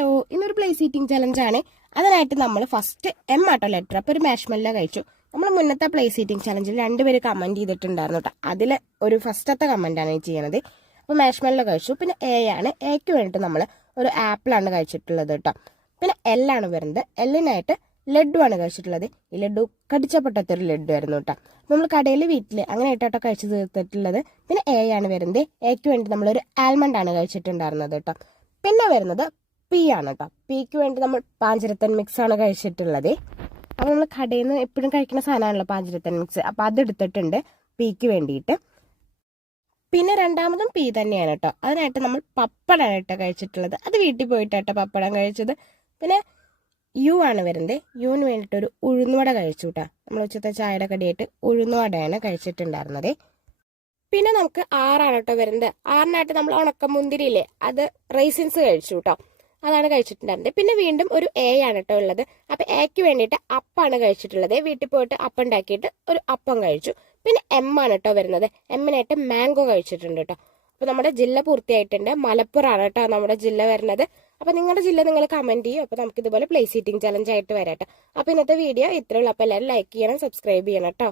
Hello, ഇന്നൊരു place eating challenge ആണ്. അതിനായിട്ട് നമ്മൾ ഫസ്റ്റ് എം ആട്ടോ ലെറ്റർ. അപ്പോൾ ഒരു മാഷ്മെല്ലോ കഴിച്ചു. നമ്മൾ മുന്നത്തെ പ്ലേസ് ഈറ്റിംഗ് ചലഞ്ചിൽ രണ്ടുപേര് കമന്റ് ചെയ്തിട്ടുണ്ടായിരുന്നു കേട്ടോ. അതിൽ ഒരു ഫസ്റ്റത്തെ കമന്റ് ആണ് ഈ ചെയ്യണത്. അപ്പോൾ മാഷ്മെല്ലോ കഴിച്ചു. പിന്നെ എ ആണ്. എക്ക് വേണ്ടിയിട്ട് നമ്മൾ ഒരു ആപ്പിൾ ആണ് കഴിച്ചിട്ടുള്ളത് കേട്ടോ. പിന്നെ എൽ ആണ് വരുന്നത്. എല്ലിനായിട്ട് ലഡു ആണ് കഴിച്ചിട്ടുള്ളത്. ഈ ലഡു കടിച്ചപ്പെട്ടൊരു ലഡു ആയിരുന്നു കേട്ടോ. നമ്മൾ കടയിൽ വീട്ടിൽ അങ്ങനെ ഇട്ടോ കഴിച്ചു തീർത്തിട്ടുള്ളത്. പിന്നെ എ ആണ് വരുന്നത്. എക്ക് വേണ്ടി നമ്മളൊരു ആൽമണ്ട് ആണ് കഴിച്ചിട്ടുണ്ടായിരുന്നത് കേട്ടോ. പിന്നെ വരുന്നത് പി ആണ് കേട്ടോ. പിക്ക് വേണ്ടി നമ്മൾ പാഞ്ചരത്തൻ മിക്സ് ആണ് കഴിച്ചിട്ടുള്ളത്. അപ്പോൾ നമ്മൾ കടയിൽ നിന്ന് എപ്പോഴും കഴിക്കുന്ന സാധനമാണല്ലോ പാഞ്ചരത്തൻ മിക്സ്. അപ്പോൾ അതെടുത്തിട്ടുണ്ട് പിക്ക് വേണ്ടിയിട്ട്. പിന്നെ രണ്ടാമതും പി തന്നെയാണ് കേട്ടോ. അതിനായിട്ട് നമ്മൾ പപ്പടമാണ് കേട്ടോ കഴിച്ചിട്ടുള്ളത്. അത് വീട്ടിൽ പോയിട്ടാട്ടോ പപ്പടം കഴിച്ചത്. പിന്നെ യു ആണ് വരുന്നത്. യുവിന് വേണ്ടിയിട്ട് ഒരു ഉഴുന്നുവട കഴിച്ചു കേട്ടോ. നമ്മൾ ഉച്ചത്തെ ചായയുടെ കടിയായിട്ട് ഉഴുന്നുവടയാണ് കഴിച്ചിട്ടുണ്ടായിരുന്നത്. പിന്നെ നമുക്ക് ആറാണ് കേട്ടോ വരുന്നത്. ആറിനായിട്ട് നമ്മൾ ഉണക്കമുന്തിരിയില്ലേ, അത് റൈസിൻസ് കഴിച്ചു കേട്ടോ. അതാണ് കഴിച്ചിട്ടുണ്ടായിരുന്നത്. പിന്നെ വീണ്ടും ഒരു എ ആണ് കേട്ടോ ഉള്ളത്. അപ്പൊ എക്ക് വേണ്ടിയിട്ട് അപ്പാണ് കഴിച്ചിട്ടുള്ളത്. വീട്ടിൽ പോയിട്ട് അപ്പം ഉണ്ടാക്കിയിട്ട് ഒരു അപ്പം കഴിച്ചു. പിന്നെ എം ആണ് കേട്ടോ വരുന്നത്. എമ്മിനായിട്ട് മാംഗോ കഴിച്ചിട്ടുണ്ട് കേട്ടോ. അപ്പൊ നമ്മുടെ ജില്ല പൂർത്തിയായിട്ടുണ്ട്. മലപ്പുറമാണ് കേട്ടോ നമ്മുടെ ജില്ല വരുന്നത്. അപ്പൊ നിങ്ങളുടെ ജില്ല നിങ്ങൾ കമന്റ് ചെയ്യും. അപ്പൊ നമുക്ക് ഇതുപോലെ പ്ലേസ് ഈറ്റിംഗ് ചലഞ്ച് ആയിട്ട് വരാം കേട്ടോ. അപ്പൊ ഇന്നത്തെ വീഡിയോ ഇത്രയുള്ളൂ. അപ്പൊ എല്ലാവരും ലൈക്ക് ചെയ്യണം, സബ്സ്ക്രൈബ് ചെയ്യണം കേട്ടോ.